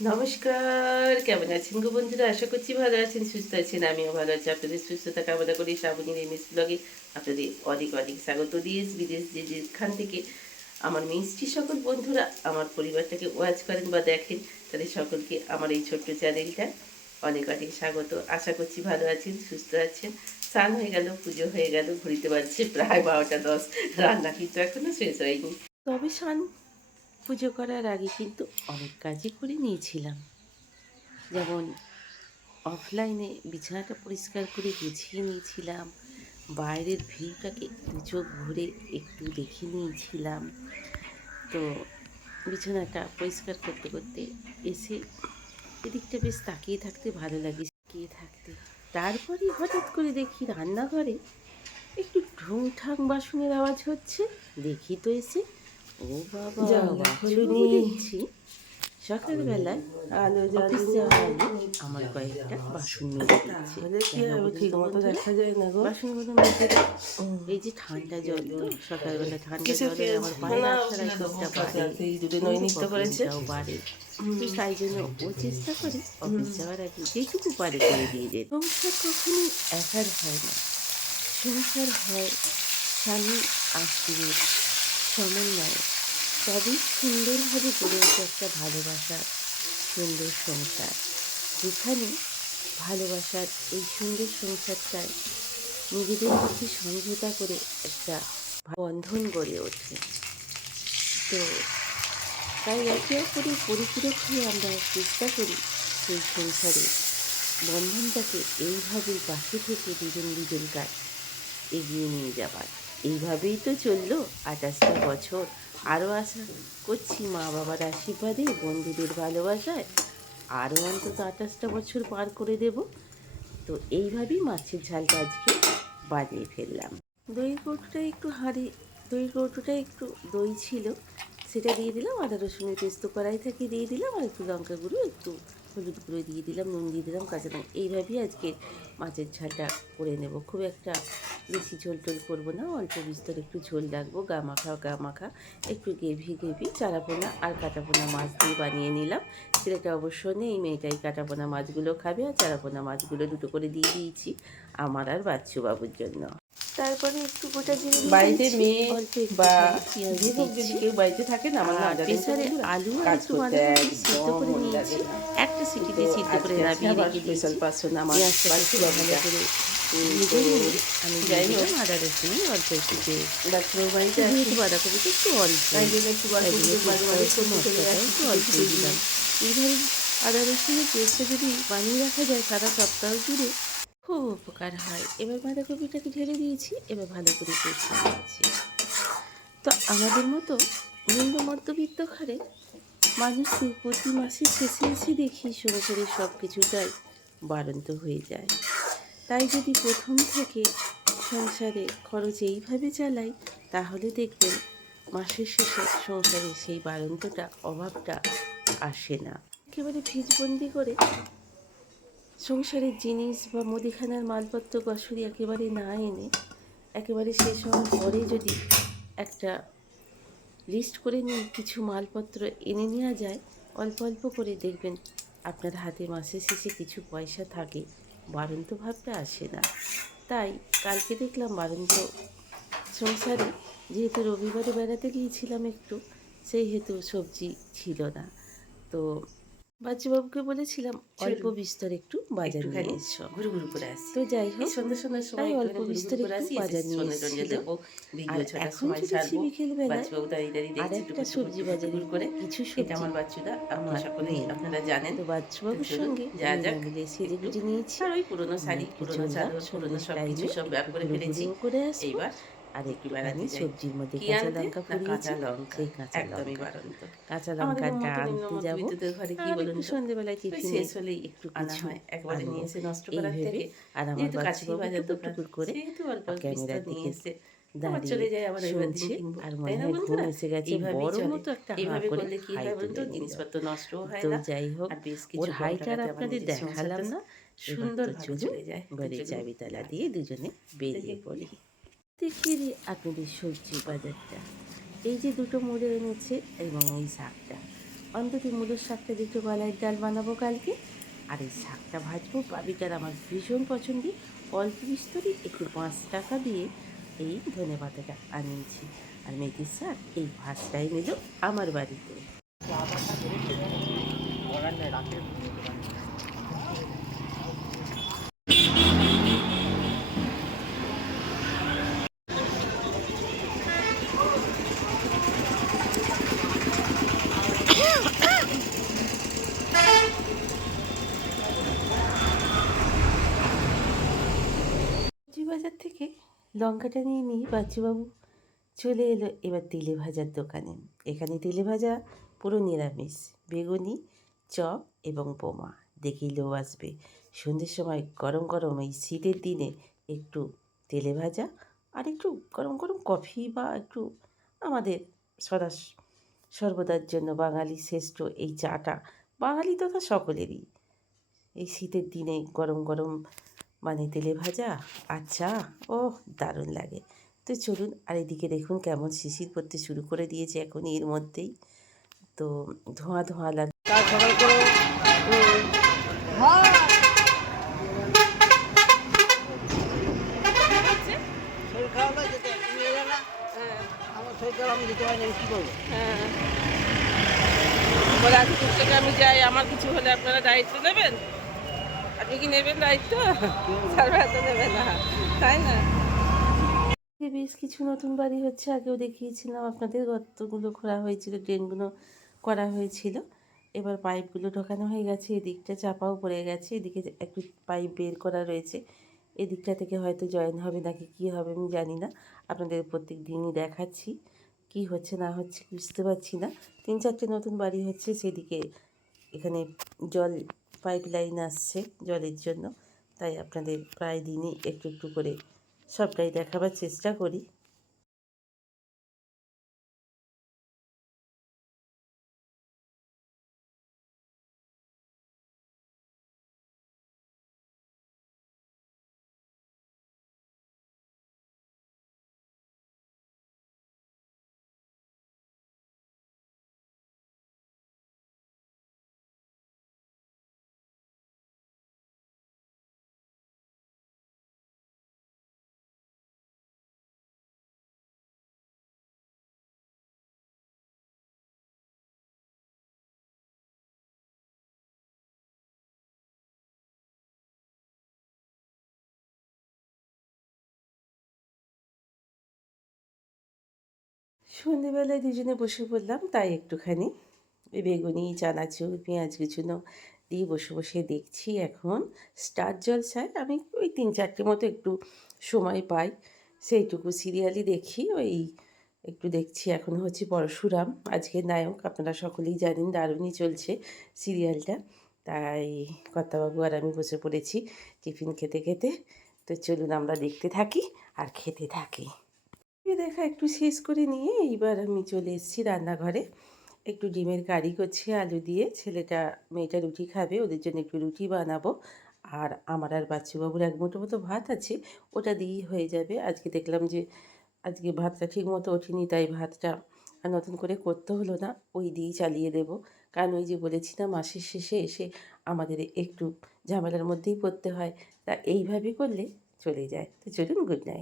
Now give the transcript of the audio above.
নমস্কার, কেমন আছেন গো বন্ধুরা? আশা করছি ভালো আছেন, সুস্থ আছেন, আমিও ভালো আছি। আপনাদের সুস্থতা কামনা করি শ্রাবণীর এমএস ব্লগে আপনাদের অনেক অনেক স্বাগত দেশ বিদেশ যে যেখান থেকে আমার মিষ্টি সকল বন্ধুরা, আমার পরিবারটাকে ওয়াচ করেন বা দেখেন, তাদের সকলকে আমার এই ছোট্ট চ্যানেলটা অনেক অনেক স্বাগত। আশা করছি ভালো আছেন, সুস্থ আছেন। স্নান হয়ে গেল, পুজো হয়ে গেল ঘুরিতে পারছে প্রায় বারোটা দশ। রান্না কিন্তু এখনও শেষ হয়নি। তবে স্নান পুজো করার আগে কিন্তু অনেক কাজই করে নিয়েছিলাম। যেমন অফলাইনে বিছানাটা পরিষ্কার করে গুছিয়ে নিয়েছিলাম, বাইরের ভিউটাকে চোখ ভরে একটু দেখে নিয়েছিলাম। তো বিছানাটা পরিষ্কার করতে করতে এসে এদিকটা বেশ তাকিয়ে থাকতে ভালো লাগে, তাকিয়ে থাকতে। তারপরে হঠাৎ করে দেখি রান্নাঘরে একটু ঠুংঠাং বাসনের আওয়াজ হচ্ছে, দেখি তো এসে ও বাবা হলুনি সকালবেলায় আলো অফিস জ্বালিয়ে যাওয়ার আগে আমার কয়েকটা বাসন তাহলে কি হবে? ঠিক মতো দেখা যায় না গো। বাসনগুলো মেজে এই যে ঠান্ডা জল তো সকালবেলা ঠান্ডা জলে আমার পায়ে আসার একটা বাড়ে। এই দুটো নৈনিত্য করেছে। বাড়ে? তাই জন্য ও চেষ্টা করে অফিস যাওয়ার আগে যেটুকু পারে করে দিয়ে দেয় সংসার কখনোই একার হয় না। সংসার হয় স্বামী স্ত্রীর সমন্বয়ে তবেই সুন্দরভাবে গড়ে ওঠে একটা ভালোবাসার সুন্দর সংসার। যেখানে ভালোবাসার এই সুন্দর সংসারটায় নিজেদের মধ্যে সমঝোতা করে একটা বন্ধন গড়ে ওঠে। তো তাই একে অপরের পরিপূরক হয়ে আমরা চেষ্টা করি সেই সংসারে বন্ধনটাকে এইভাবেই পাশে থেকে দুজন দুজনকার এগিয়ে নিয়ে যাবার। এইভাবেই তো চলল আঠাশটা বছর। আরও আশা করছি মা বাবার আশীর্বাদে বন্ধুদের ভালোবাসায় আরও অন্তত আঠাশটা বছর পার করে দেব। তো এইভাবেই মাছের ঝালটা আজকে বানিয়ে ফেললাম। দই কৌটোটা একটু হাঁড়ি, দই কৌটোটা একটু দই ছিল, সেটা দিয়ে দিলাম। আদা রসুনের পেস্ত কড়াই থেকে দিয়ে দিলাম আর একটু লঙ্কা গুঁড়ো, একটু হলুদ গুঁড়ো দিয়ে দিলাম, নুন দিয়ে দিলাম, কাঁচা লঙ্কা। এইভাবেই আজকে মাছের ঝালটা করে নেব। খুব একটা বেশি ঝোল টোল করব না অল্প বিস্তর একটু ঝোল রাখব গা মাখা গা মাখা একটু গেভি গেভি চারাপোনা আর কাটাপোনা মাছ দিয়ে বানিয়ে নিলাম। ছেলেটা অবশ্য নেই মেয়েটাই কাটাপোনা মাছগুলো খাবে আর চারাপোনা মাছগুলো দুটো করে দিয়ে দিয়েছি আমার আর বাচ্চু বাবুর জন্য। তারপরে একটু গোটা জিরে বাড়িতে মেয়ে বা যদি কেউ বাড়িতে থাকে না আমার প্রেসারে আলু আর একটু সিদ্ধ করে নিয়েছি। একটা সিটিতে সিদ্ধ করে নামিয়ে রেখে দিয়েছি। পার্সন আমি যাই হোক। আদা রসুন অল্প একটু যেহেতু বাঁধাকপিটা একটু অল্প একটু অল্প দিলাম এইভাবে আদা রসুনের পেস্টটা যদি বানিয়ে রাখা যায় সারা সপ্তাহ জুড়ে খুব উপকার হয় এবার বাঁধাকপিটাকে ঢেলে দিয়েছি এবার ভালো করে কষিয়ে নিয়েছি তো আমাদের মতো নিম্ন মধ্যবিত্ত ঘরে মানুষদের প্রতি মাসের শেষে এসে দেখি সংসারের সব কিছুটাই বাড়ন্ত হয়ে যায় তাই যদি প্রথম থেকে সংসারে খরচ এইভাবে চালাই, তাহলে দেখবেন মাসের শেষে সংসারে সেই বাড়ন্তটা, অভাবটা আসে না। একেবারে ফ্রিজবন্দি করে সংসারের জিনিস বা মুদিখানার মালপত্র গসুরি একেবারে না এনে, একেবারে শেষ হওয়ার পরে যদি একটা লিস্ট করে নিয়ে কিছু মালপত্র এনে নেওয়া যায়, অল্প অল্প করে দেখবেন আপনার হাতে মাসের শেষে কিছু পয়সা থাকে। বারন্ত ভাবটা আসে না। তাই কালকে দেখলাম বারন্ত সংসারে, যেহেতু রবিবারে বেড়াতে গিয়েছিলাম একটু, সেই হেতু সবজি ছিল না। তো বাচ্চাবাবুকে বলেছিলাম অল্প বিস্তর একটু বাজার নিয়ে। এসো ঘুরু ঘুরু করে আসি। তো যাই হোক সন্ধ্যে সন্ধ্যার সময় অল্প বিস্তর একটু বাজার নিয়ে এসেছিল। এখন দাঁড়িয়ে দাঁড়িয়ে আর একটা সবজি বাজারে করে। কিছু সবজি আমার বাচ্চুদা আমার সকলেই আপনারা জানেন। তো বাচ্চাবাবুর সঙ্গে যা যাক, মিলে সেজে গুজে নিয়েছি। আর ওই পুরোনো শাড়ি পুরোনো চাদর পুরোনো সব কিছু সব ব্যাপ করে ফেলেছি। করে আসব। এইবার আর একটু যাই। সবজির মধ্যে কাঁচা লঙ্কা কাঁচা লঙ্কা। সেই কাঁচা একদমই লঙ্কা। কাঁচা লঙ্কাটা আনতে যাব। ঘরে কি বলুন তো? সন্ধ্যেবেলায় টিফিনে শেষ হলেই একটু আনা হয় একবারে নিয়ে এসে নষ্ট করার থেকে। আর আমার কাছে বাজার টুকুর টুকুর করে অল্প নিয়ে এসে চলে যায় আবার শুনছে আর মনে হয় ঘুম এসে গেছে বড় মতো একটা এইভাবে করলে কি হয় বলতো তুলে জিনিসপত্র নষ্টও হয় না যাই হোক ওর হাইটার আপনাদের দেখালাম না। সুন্দর চলে যায়। ঘরে দিয়ে দুজনে বেরিয়ে পড়ি দিই আপনাদের সবজি বাজারটা। এই যে দুটো মুড়ে এনেছে এবং এই শাকটা। অন্তত মূলোর শাকটা একটু গলায় ডাল বানাবো কালকে। আর এই শাকটা ভাজবো বাবিটার আমার ভীষণ পছন্দের অল্প বিস্তরি একটু পাঁচ টাকা দিয়ে এই ধনে পাতাটা আনিয়েছি। আর মেথির শাক এই ভাতটাই নিল আমার বাড়িতে সবজি বাজার থেকে লঙ্কাটা নিয়ে নিয়ে বাচ্চুবাবু চলে এলো এবার তেলে ভাজার দোকানে। এখানে তেলে ভাজা পুরো নিরামিষ। বেগুনি, চপ এবং বোমা। দেখেই লো আসবে। সন্ধ্যের সময় গরম গরম এই শীতের দিনে একটু তেলে ভাজা আর একটু গরম গরম কফি বা একটু আমাদের সদা সর্বদার জন্য বাঙালি শ্রেষ্ঠ এই চাটা বাঙালি তথা সকলেরই। এই শীতের দিনে গরম গরম মানে তেলে ভাজা? আচ্ছা ও দারুণ লাগে। তো চলুন আর এদিকে দেখুন কেমন শিশির পড়তে শুরু করে দিয়েছে এখন এর মধ্যেই। তো ধোঁয়া ধোঁয়া লাগে খারাপ আমি হ্যাঁ। আমি যাই আমার কিছু হলে আপনারা দায়িত্ব নেবেন? আপনি কি নেবেন দায়িত্ব? নেবেন না, তাই না? বেশ কিছু নতুন বাড়ি হচ্ছে, আগেও দেখিয়েছিলাম আপনাদের, গর্তগুলো খোঁড়া হয়েছিল, ড্রেনগুলো করা হয়েছিল। এবার পাইপগুলো ঢোকানো হয়ে গেছে, এদিকটা চাপাও পড়ে গেছে, এদিকে একটু পাইপ বের করা রয়েছে। এদিকটা থেকে হয়তো জয়েন হবে নাকি কী হবে আমি জানি না, আপনাদের প্রত্যেক দিনই দেখাচ্ছি, কি হচ্ছে না হচ্ছে বুঝতে পারছি না। তিন চারটে নতুন বাড়ি হচ্ছে, সেদিকে এখানে জল পাইপ লাইন আসছে জলের জন্য। তাই আপনাদের প্রায় দিনই একটু একটু করে সবটাই দেখাবার চেষ্টা করি। সন্ধেবেলায় দুজনে বসে পড়লাম, তাই একটুখানি। বেগুনি, চানাচুর, পেঁয়াজ কুচুনো দিয়ে বসে বসে দেখছি এখন। স্টার জলসায় আমি ওই তিন চারটে মতো একটু সময় পাই। সেইটুকু সিরিয়ালই দেখি, ওই একটু দেখছি এখন হচ্ছে পরশুরাম। আজকে নায়ক, আপনারা সকলেই জানেন, দারুণই চলছে সিরিয়ালটা। তাই কর্তাবাবু আর আমি বসে পড়েছি টিফিন খেতে খেতে। তো চলুন আমরা দেখতে থাকি আর খেতে থাকি। দেখা একটু শেষ করে নিয়ে এইবার আমি চলে এসেছি রান্নাঘরে। একটু ডিমের কারি করছি, আলু দিয়ে। ছেলেটা, মেয়েটা রুটি খাবে, ওদের জন্য একটু রুটি বানাবো। আর আমার আর বাচ্চুবাবুর এক মুঠো মতো ভাত আছে, ওটা দিয়েই হয়ে যাবে। আজকে দেখলাম যে, আজকে ভাতটা ঠিক মতো ওঠেনি, তাই ভাতটা আর নতুন করে করতে হলো না, ওই দিয়েই চালিয়ে দেব। কারণ ওই যে বলেছি না মাসের শেষে এসে আমাদের একটু ঝামেলার মধ্যেই পড়তে হয়। তা এইভাবে করলে চলে যায়। তো চলুন, গুড নাইট।